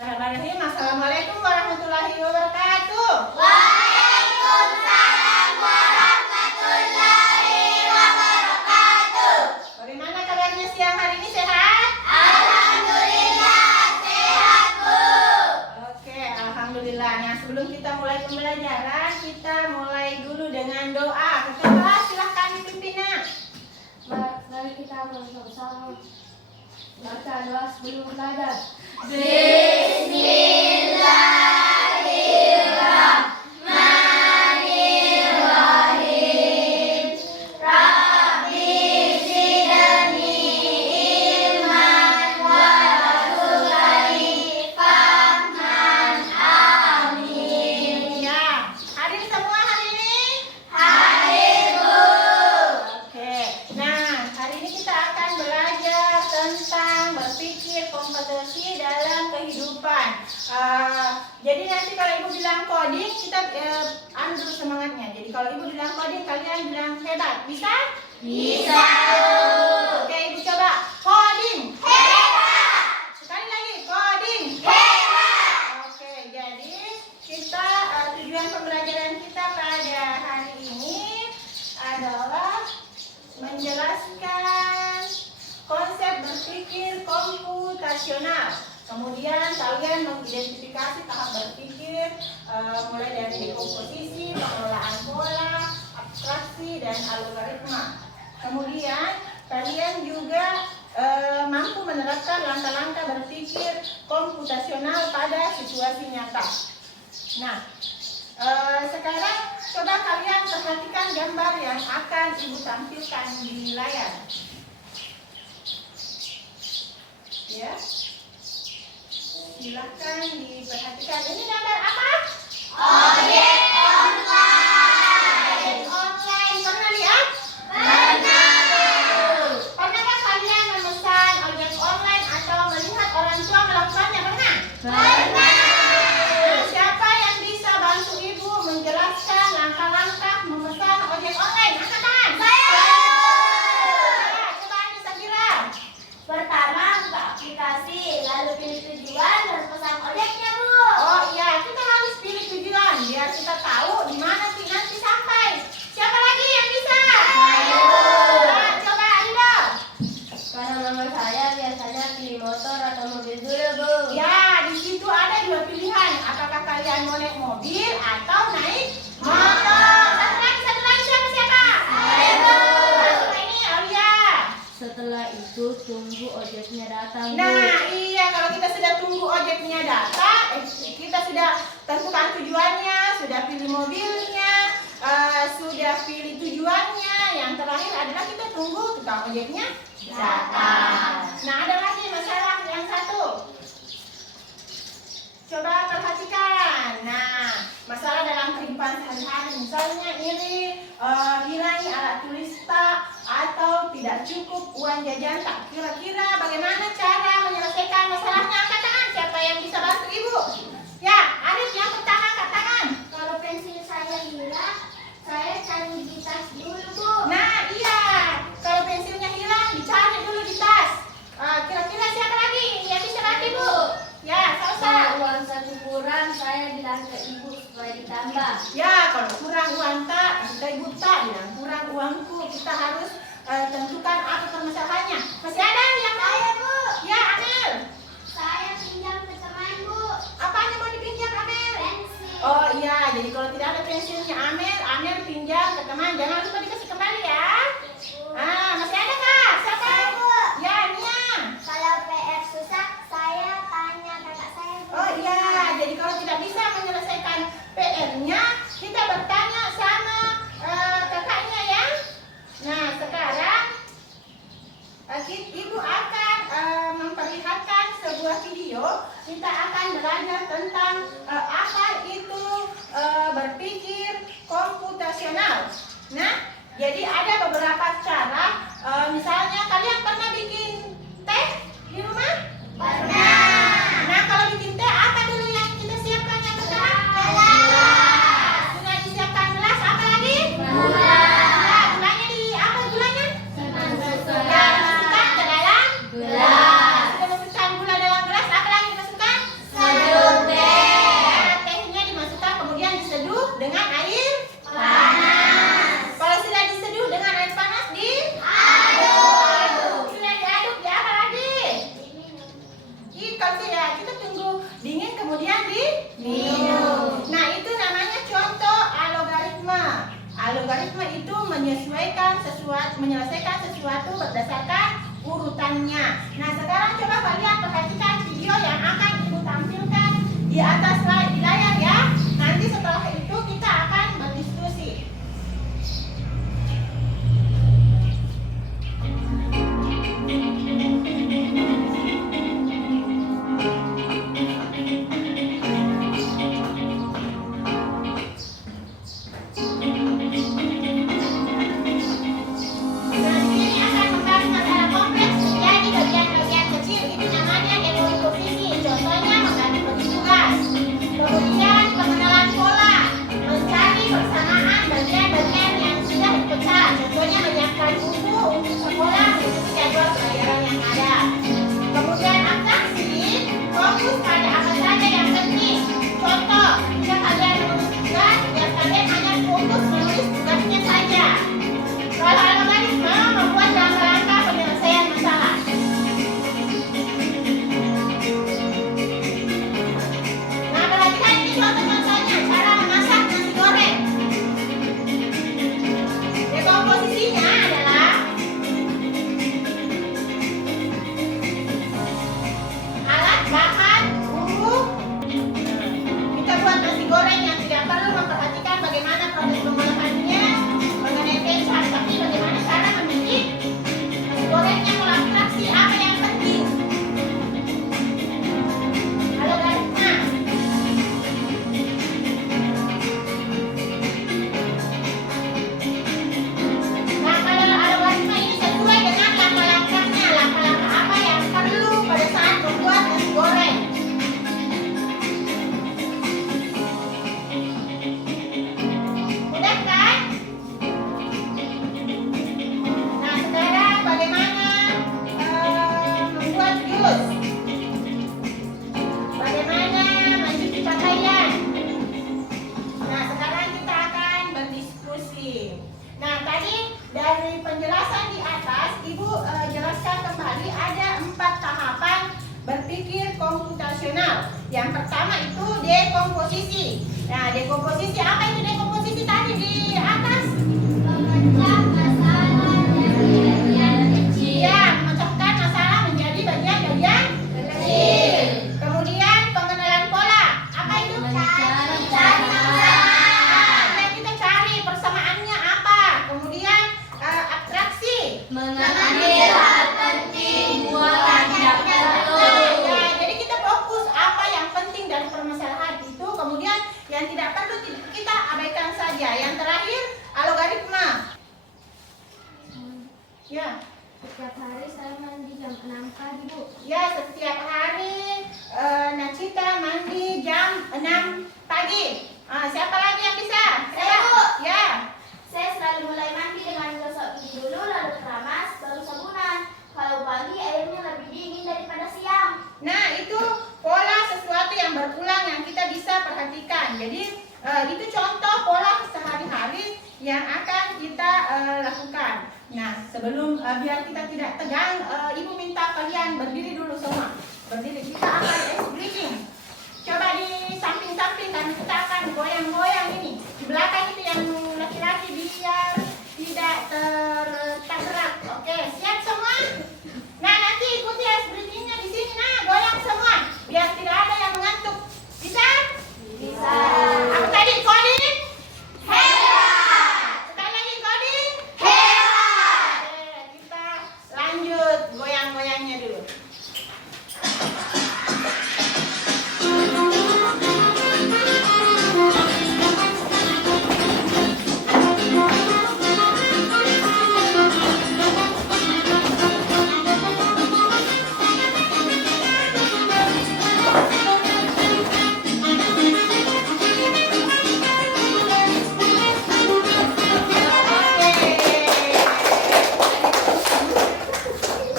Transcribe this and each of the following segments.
Bismillahirrahmanirrahim. Assalamualaikum warahmatullahi wabarakatuh. Waalaikumsalam warahmatullahi wabarakatuh. Bagaimana kabarnya siang hari ini, sehat? Alhamdulillah sehat, Bu. Oke, alhamdulillah. Nah, sebelum kita mulai pembelajaran, kita mulai dulu dengan doa. Kakak, silahkan dipimpin, Nak. Mari kita bersama-sama baca doa sebelum belajar. Bismillahirrahmanirrahim. Rabbi zidni ilman warzuqni fahman. Amin. Ya, hadir semua hari ini? Hadir, Bu. Oke, nah hari ini kita akan belajar tentang berpikir kompetensi dalam kehidupan. Jadi nanti kalau ibu bilang coding, kita ambil dulu semangatnya. Jadi kalau ibu bilang coding, kalian bilang hebat. Bisa? Bisa. Oke, ibu coba coding. Hebat. Sekali lagi coding. Hebat. Oke, jadi kita tujuan pembelajaran kita pada hari ini adalah menjelaskan konsep berpikir komputasional. Kemudian kalian mengidentifikasi tahap berpikir mulai dari dekomposisi, pengelolaan pola, abstraksi, dan algoritma. Kemudian kalian juga mampu menerapkan langkah-langkah berpikir komputasional pada situasi nyata. Nah, sekarang coba kalian perhatikan gambar yang akan ibu tampilkan di layar. Ya, silahkan diperhatikan. Ini gambar apa? Objek online. Objek online. Pernah lihat? Pernah. Pernahkah kalian memesan ojek online atau melihat orang tua melakukannya? Pernah? Pernah. Nah, siapa yang bisa bantu ibu menjelaskan langkah-langkah memesan ojek online? Angkat tangan. Saya. Ya, coba Anda Safira. Pertama, buka aplikasi, lalu pilih tujuan dan pesan ojeknya, Bu. Oh iya, kita harus pilih tujuan biar kita tahu di mana sih nanti sampai. Siapa lagi yang bisa? Saya, Bu. Nah, coba Anda. Karena nama saya biasanya pilih motor atau mobil dulu, Bu. Ya, di situ ada dua pilihan. Apakah kalian mau naik mobil atau naik motor? Satu lagi siapa? Saya, Bu. Ini Aulia. Setelah itu tunggu ojeknya datang, Bu. Nah, iya, kalau kita sudah tunggu ojeknya datang, kita sudah tentukan tujuannya, sudah pilih mobilnya, sudah pilih tujuannya. Yang terakhir adalah kita tunggu tukang ojeknya datang. Nah, ada lagi masalah yang satu. Coba perhatikan. Nah, masalah dalam kehidupan sehari-hari, misalnya ini hilang alat tulis tak atau tidak cukup uang jajan tak. Kira-kira bagaimana cara menyelesaikan masalahnya? Angkat tangan. Siapa yang bisa bantu ibu? Ya, Arif yang pertama angkat tangan. Kalau pensil saya hilang, saya cari di tas dulu, Bu. Nah, iya. Kalau pensilnya hilang, dicari dulu di tas. Kira-kira siapa lagi yang bisa bantu ibu? Ya, Kalau Salsa. uang satu kurang, saya bilang ke ibu supaya ditambah. Ya, kalau kurang uang tak, kita ibu tak bilang kurang uangku. Kita harus tentukan apa permasalahannya. Masih ada yang mau? Saya, Bu. Ya, Amel. Saya pinjam ke teman, Bu. Apanya mau dipinjam, Amel? Pensil. Oh iya, jadi kalau tidak ada pensilnya Amel pinjam ke teman. Jangan lupa dikasih kembali ya. Masih ada kah? Siapa? Saya, Bu. Ya, Nia. Kalau PR susah, saya tanya kakak saya, Bu. Oh iya, jadi kalau tidak bisa menyelesaikan PR-nya, kita bertanya sama kakaknya ya. Nah, sekarang ibu akan memperlihatkan sebuah video. Kita akan belajar tentang apa itu berpikir komputasional. Nah, menyelesaikan sesuatu berdasarkan urutannya. Nah, sekarang coba kalian perhatikan video yang akan Ibu tampilkan di atas slide di layar ya. Nanti setelah itu kita akan berdiskusi. Kemudian pengenalan pola, mencari persamaan bagian-bagian yang sudah dipecah. Contohnya menyiapkan buku untuk sekolah mengikuti jadwal pelajaran yang ada. Kemudian atraksi, fokus pada apa saja yang penting. Contoh, jika kalian menulis tugas, ya kalian hanya fokus menulis tugasnya saja. Kalau algoritma membuat langkah-langkah penyelesaian masalah. Contoh-contohnya cara memasak nasi goreng. Komposisinya adalah alat, bahan, bumbu. Kita buat nasi goreng yang tidak perlu memperhatikan bagaimana proses pengolahannya mengenai kecap, tapi bagaimana cara membikin nasi gorengnya. Kalau abstraksi apa yang penting? Algoritma. Yang pertama itu dekomposisi. Nah, dekomposisi apa itu dekomposisi tadi di atas? Memecah masalah menjadi bagian kecil. Ya, memecahkan masalah menjadi bagian-bagian kecil. Kemudian pengenalan pola. Apa itu? Mencari Yang kita cari persamaannya apa? Kemudian abstraksi. mengambil hal penting, buang yang tidak perlu. Ya, jadi kita fokus apa yang penting dari permasalahan itu, kemudian yang tidak perlu kita abaikan saja. Yang terakhir, algoritma. Ya, Setiap hari saya mandi jam 6 pagi, Bu. ya setiap hari Nacita mandi jam 6 pagi. Siapa lagi yang bisa? Saya, Bu. Ya. Saya selalu mulai mandi dengan gosok gigi dulu, lalu keramas, baru sabunan. Kalau pagi airnya lebih dingin daripada siang. Nah, itu pola sesuatu yang berulang yang kita bisa perhatikan. Jadi itu contoh pola sehari-hari yang akan kita lakukan. Nah, sebelum biar kita tidak tegang, Ibu minta kalian berdiri dulu semua. Berdiri, kita akan ice breathing. Coba di samping-samping dan kita akan goyang-goyang ini. Di belakang itu yang laki-laki biar tidak tergerak. Oke, siap semua? Nah, nanti ikuti ice breathing-nya di sini. Nah, goyang semua biar tidak ada yang mengantuk. Bisa? Bisa. Apa tadi? Coding? Hebat. Sekali lagi coding? Hebat. Oke, kita lanjut goyang-goyangnya dulu.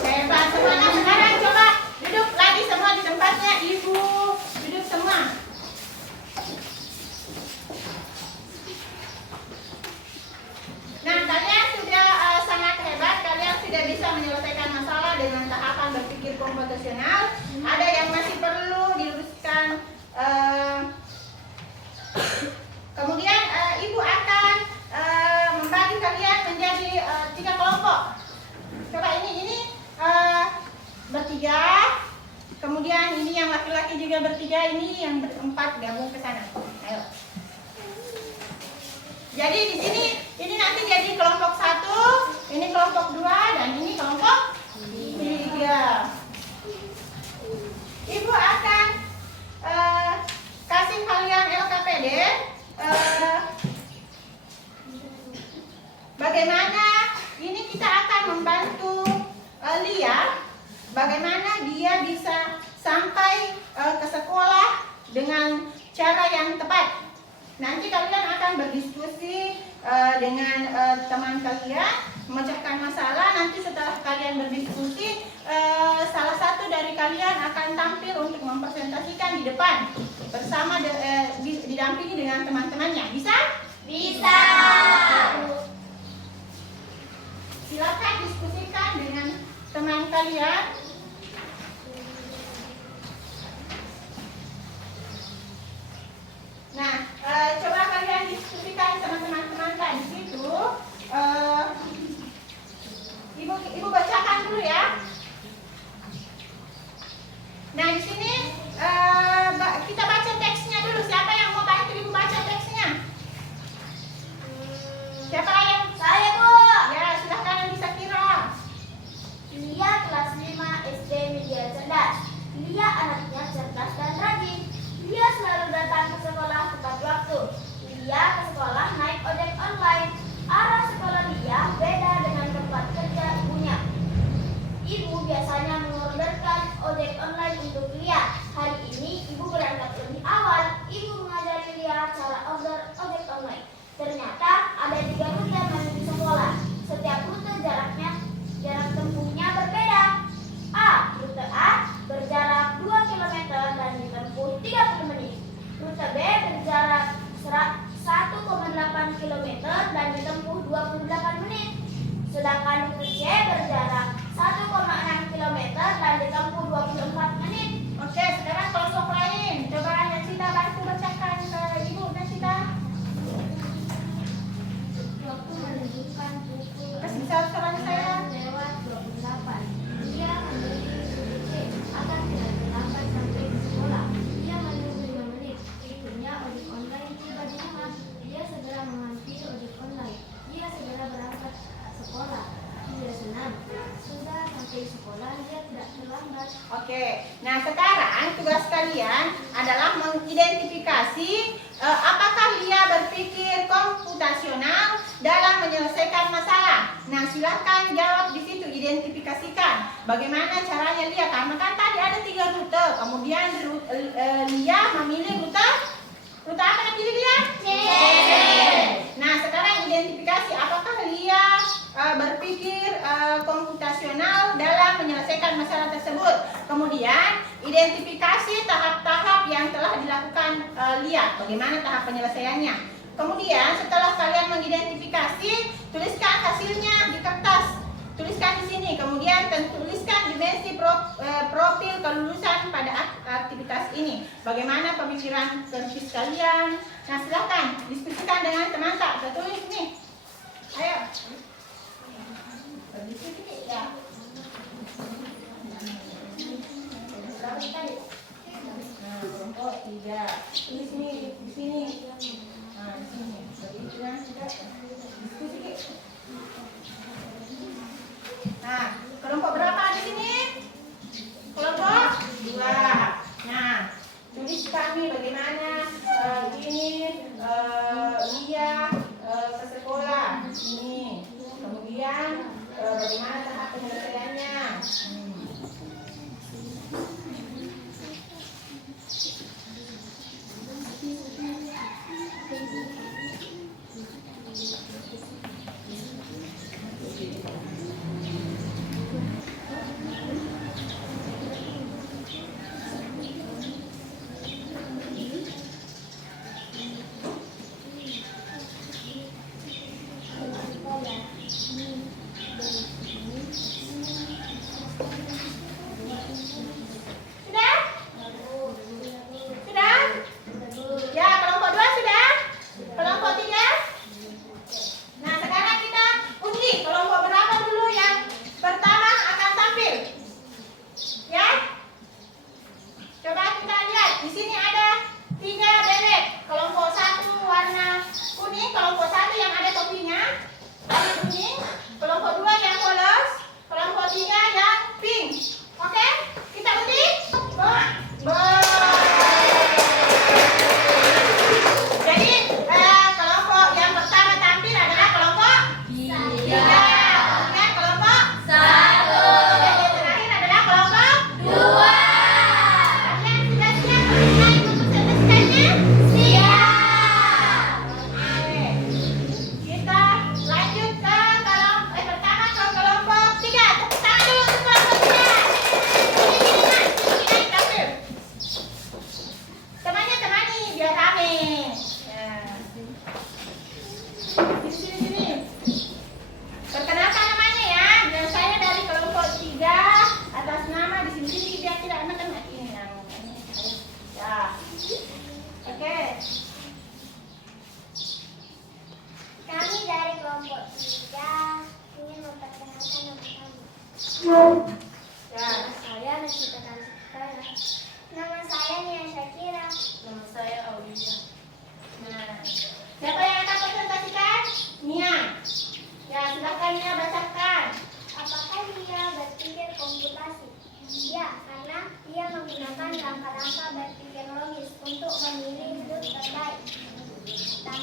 Hebat semua. Nah, sekarang coba duduk lagi semua di tempatnya. Ibu duduk semua. Nah, kalian sudah sangat hebat. Kalian sudah bisa menyelesaikan masalah dengan tahapan berpikir komputasional. Ada yang masih perlu diluruskan. Kemudian Ibu akan membagi kalian menjadi yang laki-laki juga bertiga, ini yang berempat gabung ke sana. Ayo. Jadi di sini ini nanti jadi kelompok 1, ini kelompok 2, dan ini kelompok 3. Ibu akan kasih kalian LKPD bagaimana ini kita akan membantu Lia bagaimana dia bisa sampai ke sekolah dengan cara yang tepat. Nanti kalian akan berdiskusi dengan teman kalian, memecahkan masalah. Nanti setelah kalian berdiskusi, salah satu dari kalian akan tampil untuk mempresentasikan di depan bersama didampingi dengan teman-temannya. Bisa? Bisa. Silakan diskusikan dengan teman kalian. Nah, coba kalian diskusikan teman-teman di situ. Ibu bacakan dulu ya. Nah, di sini kita baca teksnya dulu. Siapa yang mau bantu ibu baca teksnya? Siapa yang? Saya, Bu. Ya, silahkan yang bisa kira. Lia kelas 5 SD Media Cerdas. Lia anaknya cerdas dan rajin. Lia selalu datang ke sekolah tepat waktu. Lia ke sekolah naik ojek online. Arah sekolah Lia beda dengan tempat kerja ibunya. Ibu biasanya mengorderkan ojek online untuk Lia. Hari ini ibu berangkat lebih awal. Ibu mengajari Lia cara order ojek online. Ternyata ada 3 rute menuju sekolah. Setiap rute jarak tempuhnya berbeda. Rute A berjarak 2 km dan ditempuh 30 menit. Rute B berjarak 1,8 km dan ditempuh 28 menit. Sedangkan rute C berjarak 1,6 km dan ditempuh 24 menit. Oke, sekarang kelompok lain. Coba Nasita bantu bacakan ke ibu Nasita. Waktu menunjukkan pukul Kasih bisa suara saya. lewat 28. Dia memilih rute C agar tidak terlambat sampai di sekolah. Dia menunggu 5 menit. Ibunya ojek online tiba di rumah. Dia segera mengambil ojek online. Dia segera berangkat sekolah. Dia senang. Sudah sampai sekolah, dia tidak terlambat. Oke, nah sekarang tugas kalian adalah mengidentifikasi apakah Lia berpikir komputasional dalam menyelesaikan masalah. Nah, silahkan jawab di situ, identifikasikan bagaimana caranya Lia. Karena kan tadi ada 3 rute, kemudian Lia memilih rute apa yang pilih Lia? C. Nah, sekarang identifikasi apakah Lia berpikir komputasional dalam menyelesaikan masalah tersebut. Kemudian identifikasi tahap-tahap yang telah dilakukan Lia, bagaimana tahap penyelesaiannya. Kemudian setelah kalian mengidentifikasi, tuliskan hasilnya di kertas. Tuliskan di sini. Kemudian tuliskan dimensi profil kelulusan pada aktivitas ini. Bagaimana pemikiran kritis kalian. Nah, silakan diskusikan dengan teman tak tertulis nih. Ayo. Berdiskusi ya. Berapa tadi? Nah, kelompok 3. Tulis nih di sini. Nah, di sini. Begitu kan sudah. Diskusi. Nah, kelompok berapa di sini? Kelompok 2. Nah, tulis kami bagaimana ini Lia ke sekolah ini. Kemudian bagaimana tahap penyelesaiannya.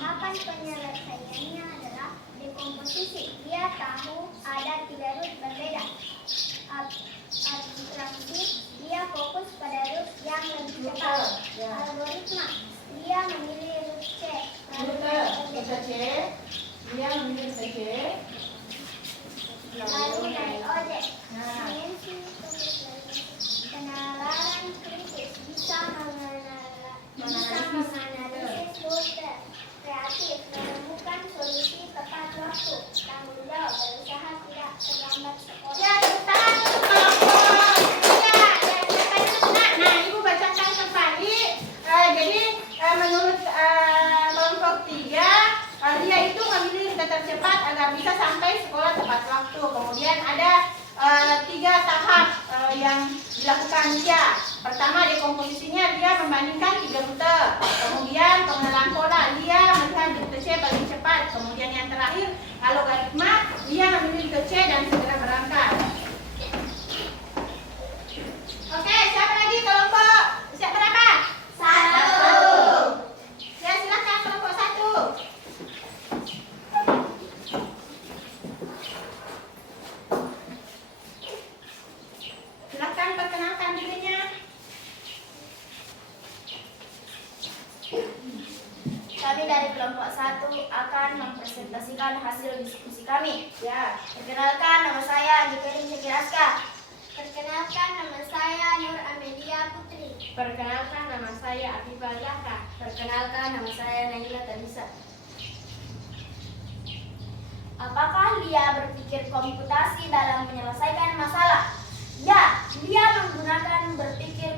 Tahapan penyelesaiannya adalah dekomposisi. Dia tahu ada 3 root berbeda. Abstraksi, dia fokus pada root yang lebih cepat. Ya. Algoritma, dia memilih root C. Rute C. Dia memilih rute C. Lalu dari objek. Nah. Dimensi penalaran kritis bisa menganalisis rute. Kreatif, menemukan solusi tepat waktu. Tanggung jawab, berusaha tidak terlambat sekolah. Ya, tepuk tangan untuk kelompok 3. Ya, silakan duduk. Nah, Ibu bacakan kembali. Jadi menurut kelompok 3, dia itu memilih rute tercepat agar bisa sampai sekolah tepat waktu. Kemudian ada 3 tahap yang dilakukan dia. Pertama, dekomposisinya, dia membandingkan 3 rute. Kemudian pengenalan pola, dia melihat rute C paling cepat. Kemudian yang terakhir, algoritma, dia memilih rute C dan segera berangkat. Oke, siapa lagi kelompok? Siapa berapa? 1. Ya, silakan kelompok 1. Silakan perkenalkan dirinya. Kami dari kelompok 1 akan mempresentasikan hasil diskusi kami. Ya. Perkenalkan, nama saya Andi Karim Sekiraska. Perkenalkan, nama saya Nur Amelia Putri. Perkenalkan, nama saya Afifah Zahra. Perkenalkan, nama saya Nahila Tanisa. Apakah Lia berpikir komputasi dalam menyelesaikan masalah? Ya, dia menggunakan berpikir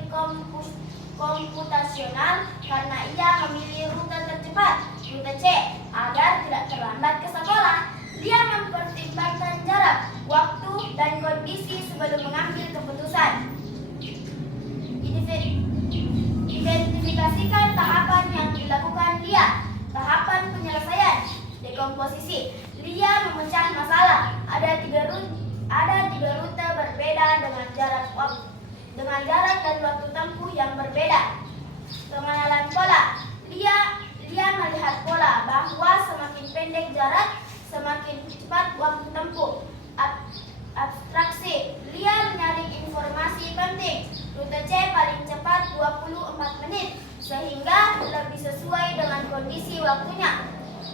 komputasional karena ia memilih rute tercepat, rute C, agar tidak terlambat ke sekolah. Dia mempertimbangkan jarak, waktu, dan kondisi sebelum mengambil keputusan. Identifikasikan tahapan yang dilakukan Lia. Tahapan penyelesaian, dekomposisi. Lia memecah masalah. Ada tiga rute berbeda dengan jarak dan waktu tempuh yang berbeda. Pengenalan pola. Lia melihat pola bahwa semakin pendek jarak, semakin cepat waktu tempuh. Abstraksi. Lia menyaring informasi penting. Rute C paling cepat 24 menit, sehingga lebih sesuai dengan kondisi waktunya.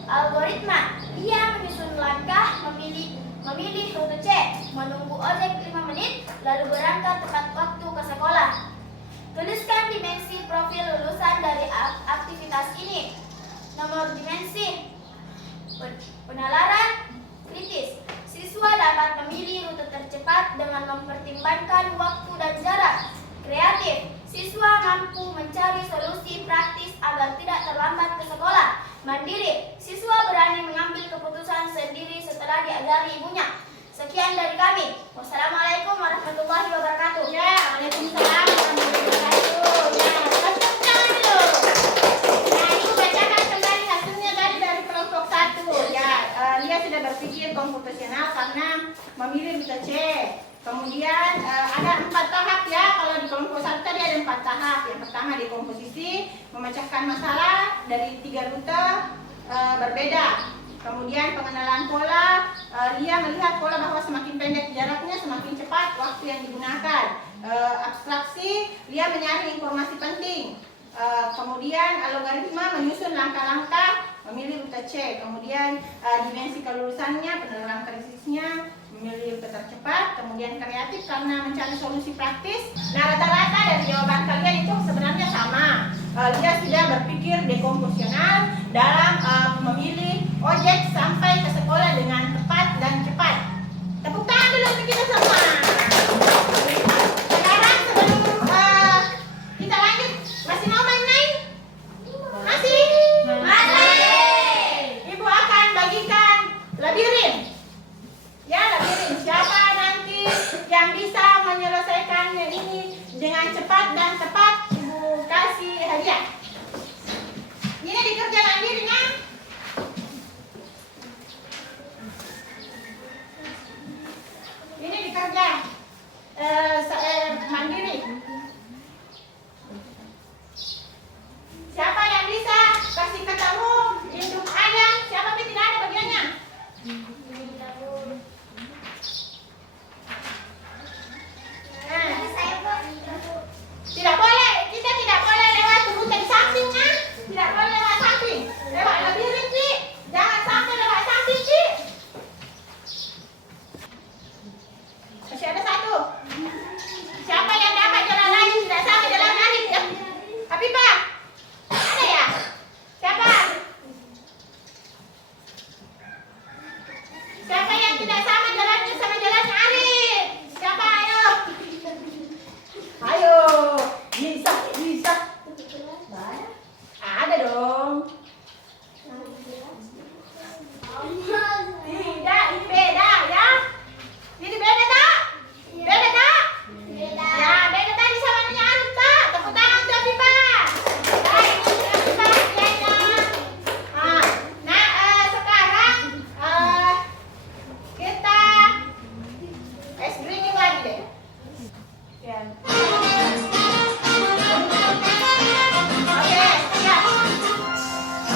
Algoritma. Lia menyusun langkah, memilih rute C, menunggu ojek 5 menit, lalu berangkat tepat waktu ke sekolah. Tuliskan dimensi profil lulusan dari aktivitas ini. Nomor dimensi penalaran kritis. Siswa dapat memilih rute tercepat dengan mempertimbangkan waktu dan jarak. Kreatif. Siswa mampu mencari solusi praktis agar tidak terlambat ke sekolah. Mandiri. Siswa berani mengambil keputusan sendiri setelah diajari ibunya. Sekian dari kami. Wassalamualaikum warahmatullahi wabarakatuh. Ya, waalaikumsalam warahmatullahi wabarakatuh. Ya, tepuk tangan dulu. Nah, Ibu bacakan kembali hasilnya tadi dari kelompok 1. Ya, dia sudah berpikir komputasional karena memilih rute C. Kemudian ada 4 tahap ya. Kalau di kelompok 1 tadi ada 4 tahap. Yang pertama dekomposisi, memecahkan masalah dari 3 rute berbeda. Kemudian pengenalan pola, dia melihat pola bahwa semakin pendek jaraknya semakin cepat waktu yang digunakan. Abstraksi, dia menyaring informasi penting. Kemudian algoritma menyusun langkah-langkah, memilih rute C. Kemudian dimensi kelulusannya, penalaran krisisnya, memilih rute tercepat. Kemudian kreatif karena mencari solusi praktis. Nah, rata-rata dari jawaban kalian itu sebenarnya sama. Dia sudah berpikir dekomposional dalam memilih ojek sampai ke sekolah dengan tepat dan cepat. Tepuk tangan dulu untuk kita semua. Sekarang sebelum kita lanjut, masih mau main-main? Masih? Ibu akan bagikan labirin. Ya, labirin. Siapa nanti yang bisa menyelesaikannya ini dengan cepat dan tepat, Ibu kasih hadiah. Ini dikerjakan dirinya.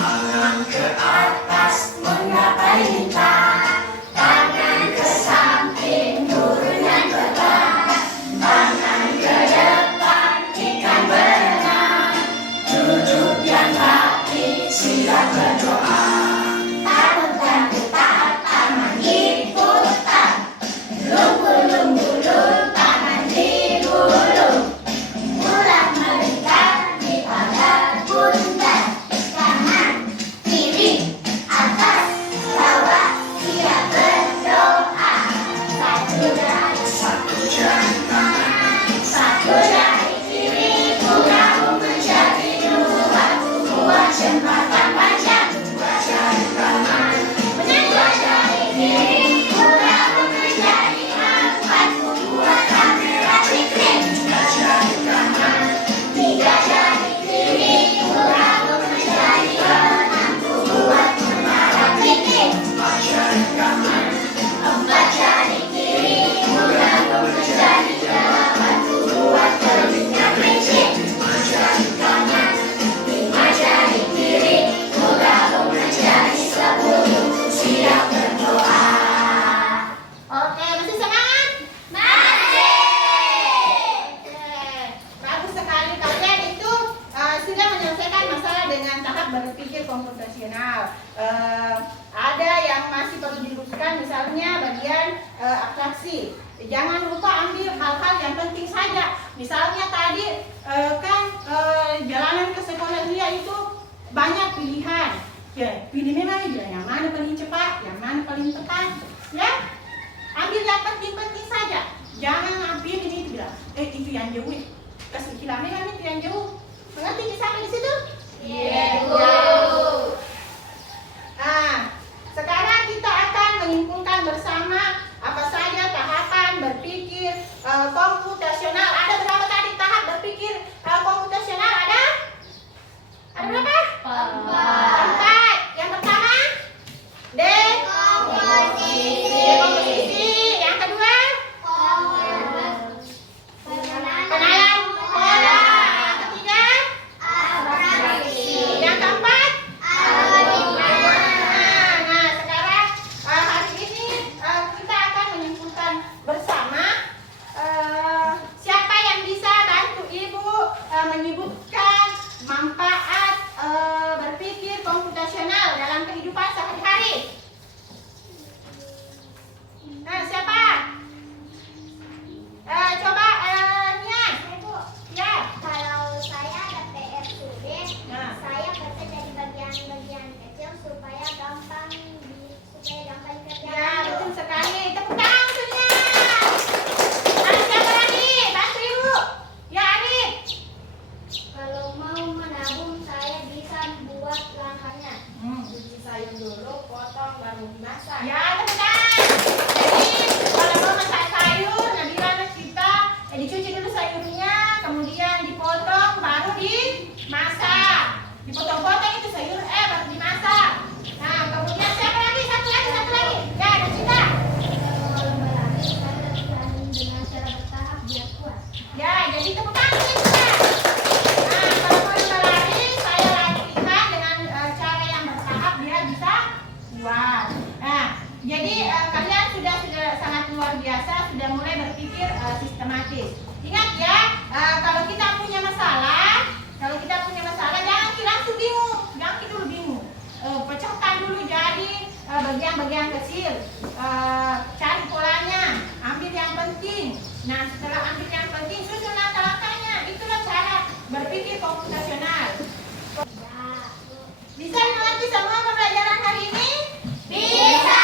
Tangan ke atas menggapai lintang, tangan ke samping turun dan terbang, tangan ke depan ikan berenang, duduk yang rapi siap berdoa. Takutan taat tangan diputar, lumbu-lumbu tangan digulung, mulai melingkar di pada pundak. Kanan, kiri, atas, bawah, siap berdoa. Satu jari kanan, satu jari kiri, gabung menjadi dua. Dua jembatan panjang, dua jari kanan, dua jari kiri, gabung menjadi empat. Buat kamera piknik. Tiga jari kanan, tiga jari kiri, gabung menjadi enam. Buat menara piknik. Empat jari kanan, empat jari kiri, gabung menjadi delapan. Buat telinga kelinci. Lima jari kanan, lima jari kiri, gabung menjadi 10. Siap berdoa. Oke, masih semangat? Masih. Oke, bagus sekali kalian itu sudah menyelesaikan masalah dengan tahap berpikir komputasional. Ada yang masih perlu diluruskan, misalnya bagian abstraksi. Jangan lupa ambil hal-hal yang penting saja. Misalnya tadi jalanan ke sekolah Lia itu banyak pilihan. Ya, pilih memang yang mana paling cepat, yang mana paling tepat, ya. Ambil yang penting-penting saja. Jangan ambil ini itu bilang, itu yang jauh. Kasih kilamen itu yang jauh. Mengerti sampai di situ? Iya, Bu. Nah, sekarang kita akan menyimpulkan bersama apa saja tahapan berpikir komputasional. Ada berapa tadi tahap berpikir komputasional? Ada? Ada berapa? 4. Yang pertama, dekomposisi. Yang kedua, penalan pola. Yang ketiga, yang keempat, nah sekarang hari ini kita akan menyimpulkan bersama. Siapa yang bisa bantu Ibu menyebutkan manfaat berpikir komputasional dalam kehidupan sehari-hari? Nah, siapa? Coba Nia. Ya. Kalau saya ada PR sulit, Nah. saya baca dari bagian-bagian kecil supaya gampang dikerjakan. Ya, betul sekali. Tepuk tangan untuk Nia. Nah, siapa lagi? Bantu Ibu. Ya, Arif. Kalau mau menabung, saya bisa buat langkahnya. Cuci sayur dulu, potong baru dimasak. Ya, tepuk tangan. Jadi, kalau mau masak sayur, Nabila kita dicuci dulu sayurnya, kemudian dipotong, baru dimasak. Dipotong-potong itu sayur, baru dimasak. Nah, kemudian siapa lagi? Satu lagi. Ya, ada Cinta. Kalau lomba lari, saya latihan dengan cara bertahap biar kuat. Ya, jadi tepuk tangan Cinta. Nah, kalau mau lomba lari, saya latihan dengan cara yang bertahap biar bisa kuat. Nah, jadi kalian sudah sangat luar biasa, sudah mulai berpikir sistematis. Ingat ya, kalau kita punya masalah, jangan langsung bingung, jangan dulu bingung. Pecahkan dulu jadi bagian-bagian kecil. Cari polanya, ambil yang penting. Nah, setelah ambil yang penting, susun langkah-langkahnya. Itulah cara berpikir komputasional. Bisa mengerti semua pembelajaran hari ini? Bisa.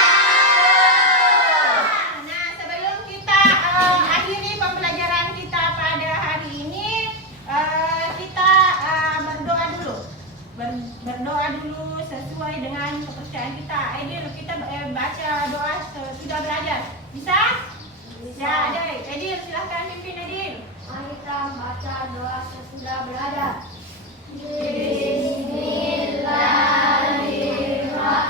Nah, sebelum kita akhiri pembelajaran kita pada hari ini, kita berdoa dulu. Berdoa dulu sesuai dengan kepercayaan kita. Edil, kita baca doa sudah belajar. Bisa? Ya, Adai. Edil, silahkan pimpin Edil. Mari kita baca doa sesudah belajar. Bismillahirrahmanirrahim.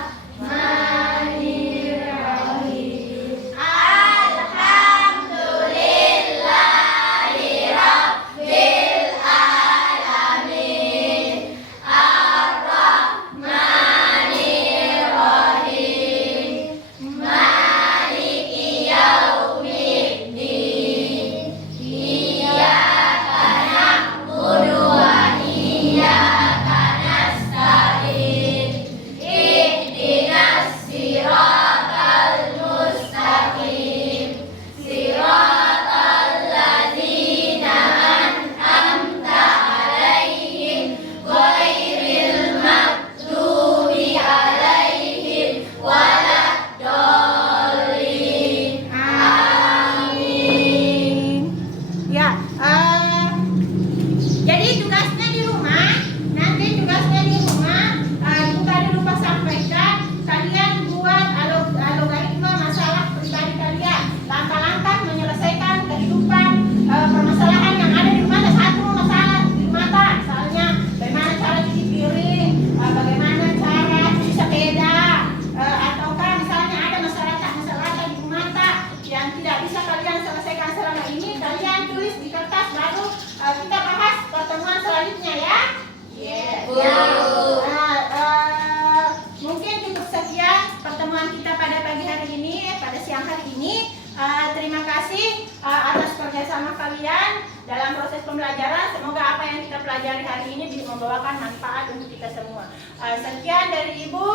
atas kerjasama kalian dalam proses pembelajaran. Semoga apa yang kita pelajari hari ini bisa membawakan manfaat untuk kita semua. Sekian dari Ibu.